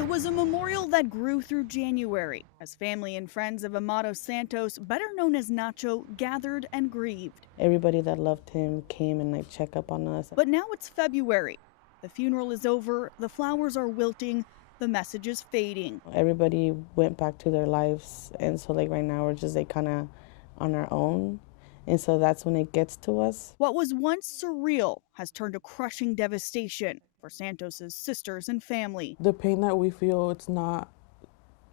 It was a memorial that grew through January as family and friends of Amado Santos, better known as Nacho, gathered and grieved. Everybody that loved him came and check up on us. But now it's February. The funeral is over, the flowers are wilting, the message is fading. Everybody went back to their lives, and so right now we're just kind of on our own. And so that's when it gets to us. What was once surreal has turned to crushing devastation for Santos's sisters and family. The pain that we feel,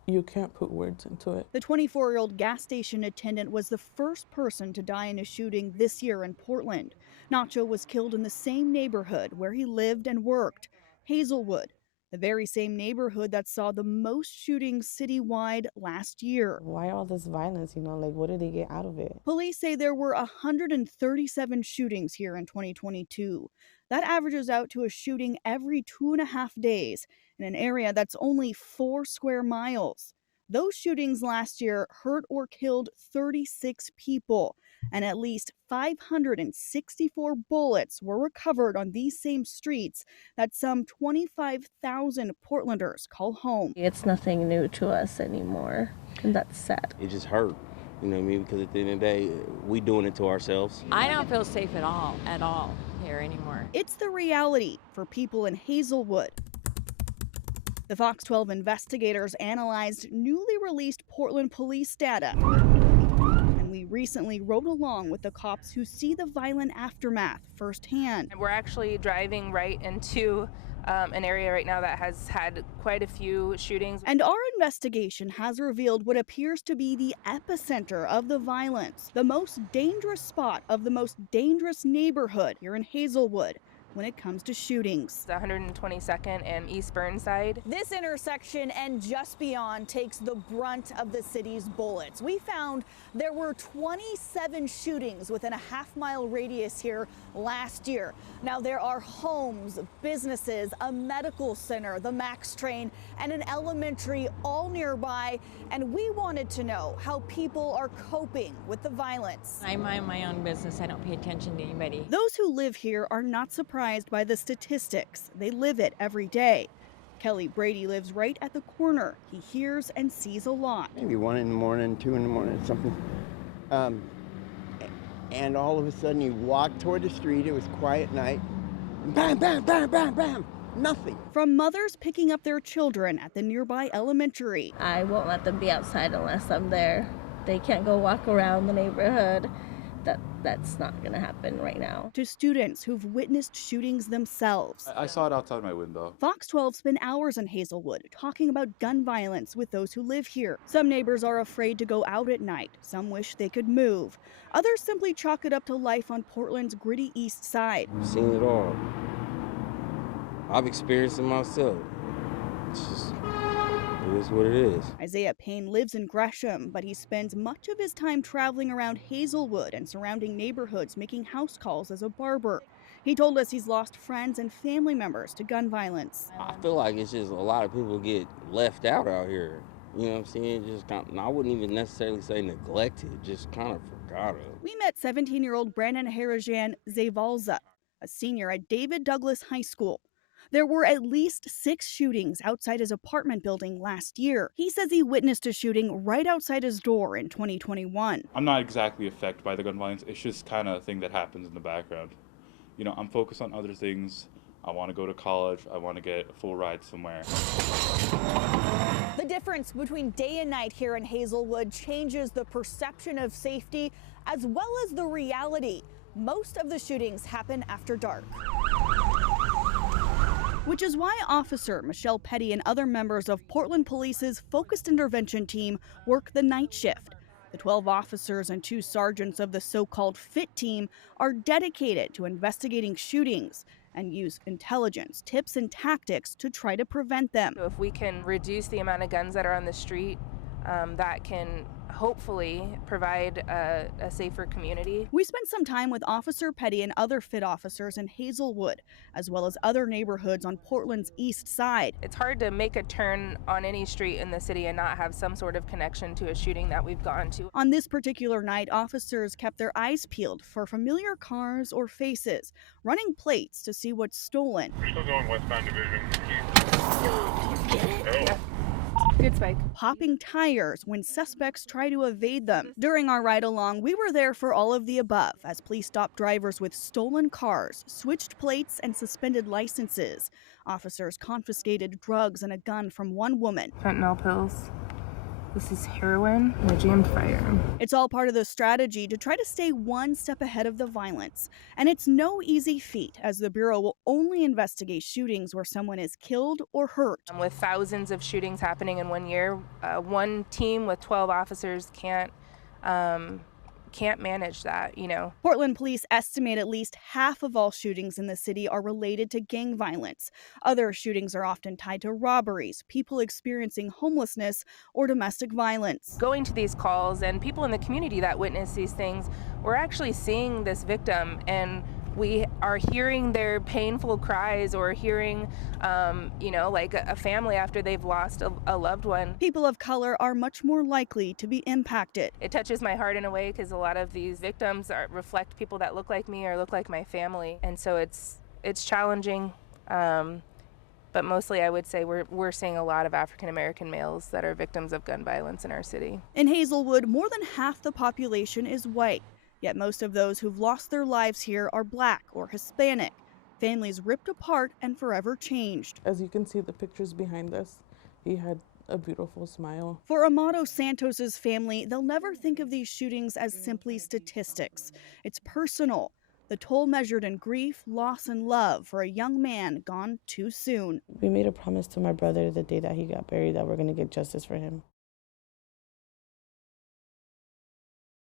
you can't put words into it. The 24-year-old gas station attendant was the first person to die in a shooting this year in Portland. Nacho was killed in the same neighborhood where he lived and worked, Hazelwood, the very same neighborhood that saw the most shootings citywide last year. Why all this violence? What did they get out of it? Police say there were 137 shootings here in 2022. That averages out to a shooting every 2.5 days in an area that's only 4 square miles. Those shootings last year hurt or killed 36 people, and at least 564 bullets were recovered on these same streets that some 25,000 Portlanders call home. It's nothing new to us anymore, and that's sad. It just hurt, you know what I mean? Because at the end of the day, we doing it to ourselves. I don't feel safe at all here anymore. It's the reality for people in Hazelwood. The Fox 12 investigators analyzed newly released Portland police data. And we recently rode along with the cops who see the violent aftermath firsthand. We're actually driving right into an area right now that has had quite a few shootings. And our investigation has revealed what appears to be the epicenter of the violence, the most dangerous spot of the most dangerous neighborhood here in Hazelwood when it comes to shootings. 122nd and East Burnside. This intersection and just beyond takes the brunt of the city's bullets. We found there were 27 shootings within a half-mile radius here last year. Now there are homes, businesses, a medical center, the MAX train, and an elementary all nearby. And we wanted to know how people are coping with the violence. I mind my own business. I don't pay attention to anybody. Those who live here are not surprised by the statistics. They live it every day. Kelly Brady lives right at the corner. He hears and sees a lot. Maybe 1 in the morning, 2 in the morning, something. And all of a sudden you walk toward the street, it was quiet night, and bam, bam, bam, bam, bam, nothing. From mothers picking up their children at the nearby elementary. I won't let them be outside unless I'm there. They can't go walk around the neighborhood. That's not going to happen right now. To students who've witnessed shootings themselves. I saw it outside my window. Fox 12 spent hours in Hazelwood talking about gun violence with those who live here. Some neighbors are afraid to go out at night. Some wish they could move. Others simply chalk it up to life on Portland's gritty east side. I've seen it all. I've experienced it myself. It's just, it is what it is. Isaiah Payne lives in Gresham, but he spends much of his time traveling around Hazelwood and surrounding neighborhoods making house calls as a barber. He told us he's lost friends and family members to gun violence. I feel like it's just a lot of people get left out here. You know what I'm saying? Just kind of, I wouldn't even necessarily say neglected, just kind of forgot of. We met 17-year-old Brandon Harajan Zavalza, a senior at David Douglas High School. There were at least 6 shootings outside his apartment building last year. He says he witnessed a shooting right outside his door in 2021. I'm not exactly affected by the gun violence. It's just kind of a thing that happens in the background. You know, I'm focused on other things. I want to go to college. I want to get a full ride somewhere. The difference between day and night here in Hazelwood changes the perception of safety as well as the reality. Most of the shootings happen after dark. Which is why Officer Michelle Petty and other members of Portland Police's Focused Intervention Team work the night shift. The 12 officers and 2 sergeants of the so-called FIT team are dedicated to investigating shootings and use intelligence, tips, and tactics to try to prevent them. So if we can reduce the amount of guns that are on the street, that can hopefully provide a safer community. We spent some time with Officer Petty and other FIT officers in Hazelwood, as well as other neighborhoods on Portland's east side. It's hard to make a turn on any street in the city and not have some sort of connection to a shooting that we've gone to. On this particular night, officers kept their eyes peeled for familiar cars or faces, running plates to see what's stolen. We're still going westbound division. Good spike. Popping tires when suspects try to evade them. During our ride along, we were there for all of the above as police stopped drivers with stolen cars, switched plates, and suspended licenses. Officers confiscated drugs and a gun from one woman. Fentanyl pills. This is heroin and a jammed firearm. It's all part of the strategy to try to stay one step ahead of the violence. And it's no easy feat, as the Bureau will only investigate shootings where someone is killed or hurt. With thousands of shootings happening in 1 year, one team with 12 officers can't manage that, you know. Portland police estimate at least half of all shootings in the city are related to gang violence. Other shootings are often tied to robberies, people experiencing homelessness, or domestic violence. Going to these calls and people in the community that witness these things, we're actually seeing this victim and we are hearing their painful cries or hearing, like a family after they've lost a loved one. People of color are much more likely to be impacted. It touches my heart in a way because a lot of these victims reflect people that look like me or look like my family. And so it's challenging, but mostly I would say we're seeing a lot of African American males that are victims of gun violence in our city. In Hazelwood, more than half the population is white. Yet most of those who've lost their lives here are Black or Hispanic. Families ripped apart and forever changed. As you can see the pictures behind us, he had a beautiful smile. For Amado Santos's family, they'll never think of these shootings as simply statistics. It's personal. The toll measured in grief, loss, and love for a young man gone too soon. We made a promise to my brother the day that he got buried that we're going to get justice for him.